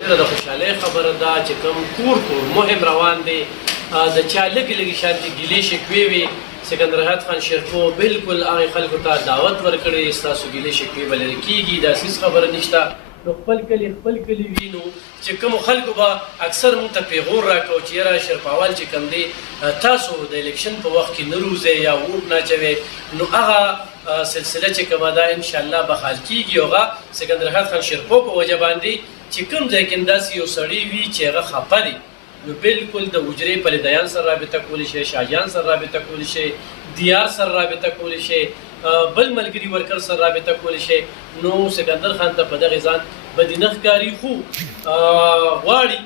ډېره د خوشحالۍ خبره ده چې کوم کور مهم روان دی د چا لږې لږې شانتې ګیلې شکوې وي سکندر حیات خان شیرپو بالکل هغې خلکو ته دعوت ورکړی ستاسو ګیلې شکوې به لرې کېږي داسې هېڅ خبره نشته نو خپل کلي وي نو چې کومو خلکو به اکثر موږ ته پیغور راکړو چې یاره شیرپاوال چې کوم دی تاسو د الیکشن په وخت کې نه روزئ یا ووټ نه اچوئ نو هغه سلسله چې کومه ده انشاءالله به حال کېږي او هغه سکندر حیات خان شیرپو په وجه باندې چې کوم ځای کې داسې یو سړی وي چې هغه خفه دی نو بالکل د حجرې پلیدیان سره رابطه کولی شي شاهجان سره رابطه کولی شي دیار سره رابطه کولی شي بل ملګري ورکر سره رابطه کولی شي نو سکندر خان ته په دغې ځان بدي نه ښکاري خو غواړي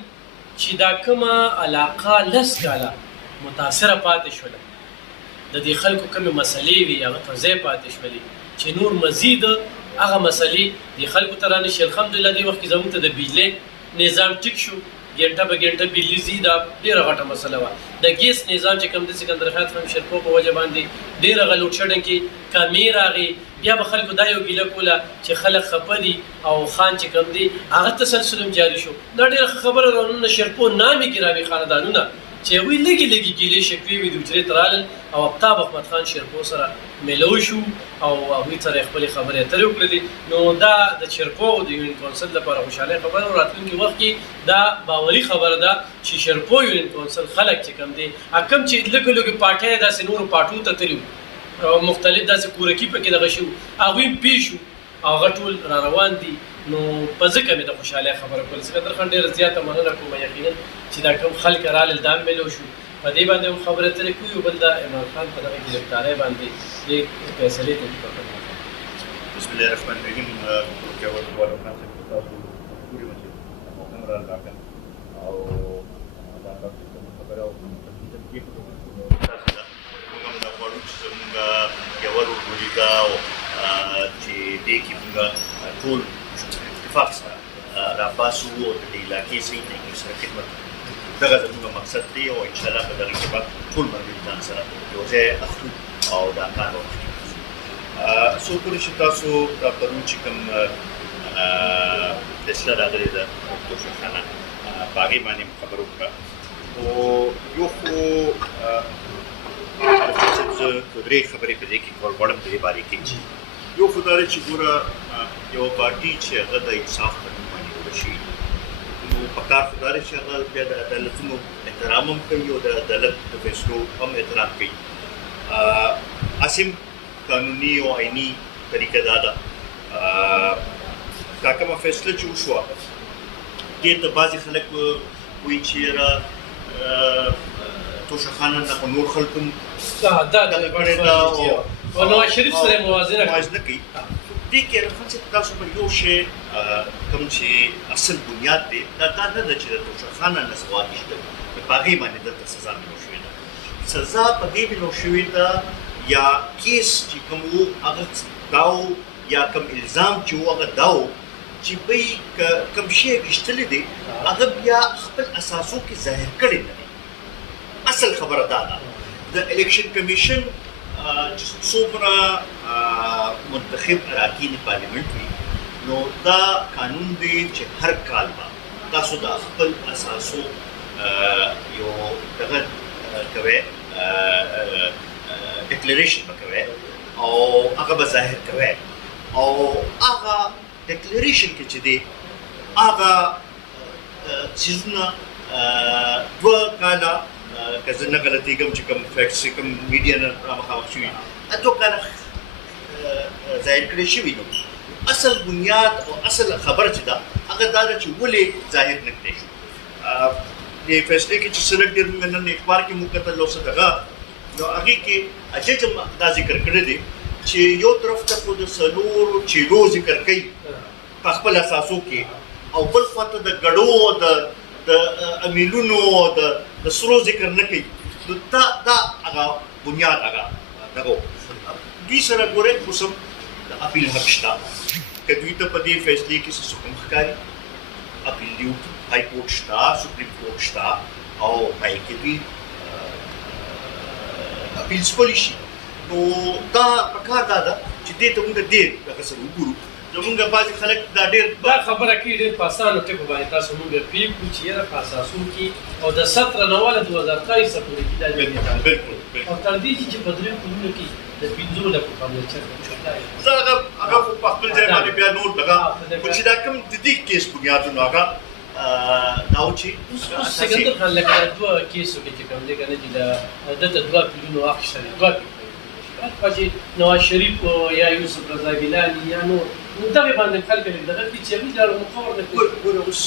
چې دا کومه علاقه لس کاله متاثره پاتې شوله د دې خلکو کومې مسلې وي هغه پر ځای پاتې شولې چې نور مزید هغه مسلې د خلکو ته رانشي الحمدلله دې وخت کې زموږ ته د بجلۍ نظام ټیک شو ګنټه به ګنټه بجلي ځي دا ډېره غټه مسله وه د ګیس نظام چې کوم د سکندر حیات خان شیرپو په وجه باندې ډېره هغه لوډ شیډنګ کې کمې راغې بیا به خلکو دا یو ګیله کوله چې خلک خفه دي او خان چې کوم دی هغه تسلسل هم جاري شو دا ډېره خبره ده نن شیرپو نامې ګرامي خاندانونه چې هغوی لږې لږې ګیلې شکوې وي د حجرې ته رالل او آفتاب احمد خان شیرپو سره میلو شو او هغوی سره یې خپلې خبرې اترې وکړلې نو دا د شیرپو د یونین کونسل لپاره خوشحالۍ خبره او راتلونکي وخت کې دا باوري خبره ده چې شیرپو یونین کونسل خلک چې کوم دی کوم چې لږې لږې پارټۍ داسې نورو پارټو ته تللي وو مختلف داسې کورکي پکې دغه شي هغوی هم پېښ شو او هغه ټول را روان دي نو په ځکه مې د خوشحالۍ خبره کوله سکندر خان ډېره زیاته مننه کوم یقینا چې دا کوم خلک رالل دا هم میلو شو په دې باندې هم خبرې اترې کوي او بل د عمران خان په دغه ګرفتارۍ باندې دې فیصلې ته بسم الله الرحمن الرحیم جواب ورکړم چې تاسو پوری مچ مهم را راکړ او دا تاسو خبره او تاسو کې په تاسو دا موږ دا وړو چې موږ یو ورګولیکا او چې دې کې موږ ټول اتفاق سره را پاسو او د علاقې صحیح نه سره خدمت دغه زموږ مقصد دی او ان شاء الله په دغه کې به ټول ملګري سره یو ځای اخلو او دا کار وکړو څو پورې چې تاسو دا پرون چې کوم فیصله راغلې ده توشخانه په هغې باندې خبره وکړه او یو خو زه درې خبرې په دې کې کول غواړم په دې باره کې یو خو دا دی چې ګوره یو پارټي چې هغه د انصاف په نوم باندې جوړه شوې نو پکار خو دا دی چې هغه بیا د عدالتونو احترام هم کوي او د عدالت د فیصلو هم احترام کوي اسیم قانوني او عیني طریقه دا ده دا کومه فیصله چې وشوه دې ته بعضې خلک وایي چې یاره توشخانه دغه نور خلک هم دغه کړې ده او نواز شریف سره موازنه کوي دې کې رفت چې تاسو په یو شی کوم چې اصل بنیاد دی دا نه ده چې د توشخانه نه سوال نشته په هغې باندې دلته سزا ملو شوې ده سزا په دې ملو شوې ده یا کیس چې کوم وو هغه دا یا کوم الزام چې وو هغه دا و چې بی کوم شی ویشتلی دی هغه بیا خپل اساسو کې ظاهر کړی نه دی اصل خبره دا ده د الیکشن کمیشن چې څومره منتخب اراکین پارلیمنت وي نو دا قانون دی چې هر کال به تاسو د خپل اساسو یو دغه کوئ ډیکلیریشن به کوئ او هغه به ظاهر کوئ او هغه ډیکلیریشن کې چې دی هغه څیزونه دوه کاله که زه نه غلطېږم چې کوم فیکټس چې کوم میډیا نه رامخامخ شوي دوه کاله ظاهر کړی شوي نو اصل بنیاد او اصل خبره چې ده هغه دا ده چې ولې ظاهر نه کړی شو دې فیصلې کې چې څه لږ ډېر موږ نن اخبار کې موږ کتل او څه دغه نو هغې کې جج هم دا ذکر کړی دی چې یو طرف ته خو د څلورو چیلو ذکر کوي په خپل اساسو کې او بل خواته د ګډو د امیلونو د سرو ذکر نه کوي نو دا هغه بنیاد هغه دغه دوی سره ګورئ خو سم د اپیل حق شته که دوی ته په دې فیصلې کې څه حکم ښکاري اپیل دی های کورټ شته سپریم کورټ شته او پای کې دوی اپیلز کولی شي نو دا پکار دا ده چې دې ته موږ دې دغه سره وګورو زمونږ بعضې خلک دا ډېر دا خبره کې ډېر په اسانو ټکو باندې تاسو مونږ پرېږدو چې یاره په اساسو کې او د 17 نه واله 2023 پورې کې دا بالکل او تر دې چې په درېو کلونو کې د 15 لکو باندې چرته زه هغه په خپل ځای باندې بیا نوټ لګا خو چې دا کوم د دې کیس بنیادونه هغه دا و چې سکندر خان لکه دوه کیسو کې چې کوم دی که نه چې دته دوه پیلونو اخیستل دوه چې نواز شریف یا یوسف رضا ګیلاني یا نور دغې باندې خلک دغه دي چې هغوی دا مقرر نه کوي ګوره اوس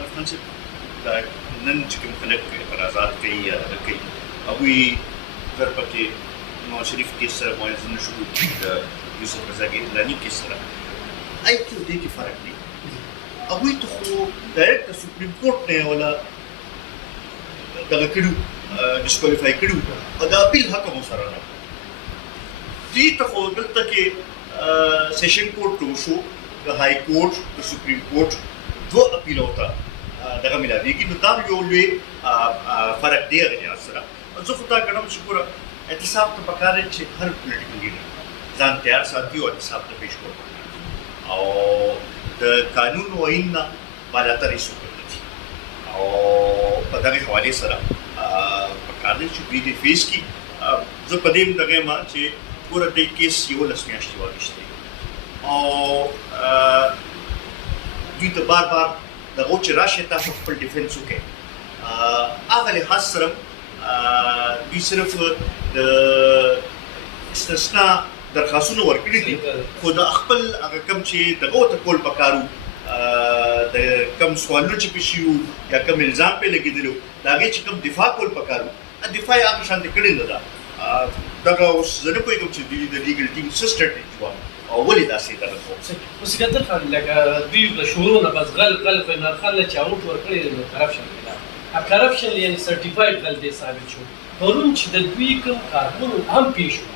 عرفان صاحب دا نن چې کوم خلک اعتراضات کوي یا دغه کوي هغوی در پکې نواز شریف کیس سره موازنه نه شو کولی د یوسف رضا ګیلاني کیس سره آی کې دې کې فرق دی هغوی ته خو ډایرکټ د سپریم کورټ نه ولا دغه کړو ډسکوالیفای کړو او د اپیل حق مو سره نه دې ته خو دلته کې سیشن کورټ وشو د های کورټ د سپریم کورټ دوه اپیل وته دغه ملاویږي نو دا یو لوی فرق دی هغه سره زه خو دا ګڼم چې ګوره احتساب ته پکار دی چې هر پولیټیکل لیډر ځان تیار ساتي او احتساب ته پیش کوي او د قانون او آئین نه بالاتر یې څوک نه دي او په دغې حوالې سره پکار دی چې دوی دې فیس کړي زه په دې دغه یم چې ګوره دې کیس 11 میاشتې واخیستی او دوی ته بار بار دغه چې راشئ تاسو خپل ډیفنس وکړئ هغه لحاظ سره دوی صرف د استثنا درخواستونه ورکړي دي خو د خپل هغه کوم چې دغه ورته کول پکارو د کوم سوالونه چې پېښ شي یا کوم الزام پرې لګېدلی و د هغې چې کوم دفاع کول پکارو دفاع یې هغه شانتې کړې نه ده دغه اوس زه نه پوهېږم چې دوی د لیګل ټیم څه سټرټیجي وه او ولې داسې دغه کوم اوس سکندر خان لکه دوی د شروع نه بس غل خو عمران خان له چې آوټ ورکړی دی نو کرپشن دی کرپشن یعنې سرټیفاید غل دی ثابت شو پرون چې د دوی کوم کارکون هم پیښ شو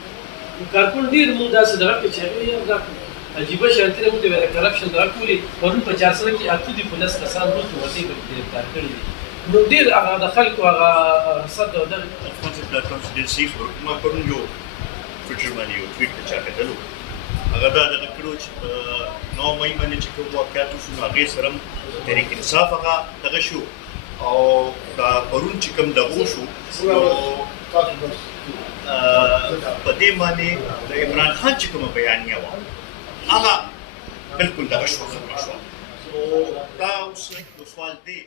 کارکون ډېر مو داسې دغه کړي چې هغوی یو دا عجیبه شانتي نه مو ته ویله کرپشن دغه کولې پرون په 4 سنه کې 8 دي 15 کسان وروسته وتې ګرفتار کړي دي نو ډېر هغه د خلکو هغه حسد او دغه ډېر صحیح خبره ما پرون یو ټویټر باندې یو ټویټ چا کتلو هغه دا دغه کړو چې په 9 مې باندې چې کوم واقعیت وشو نو هغې سره هم تحریک انصاف هغه دغه شو او دا پرون چې کوم دغه وشو نو په دې باندې د عمران خان چې کومه بیانیه وه هغه بالکل دغه شوه ختمه شوه نو دا اوس یو سوال دی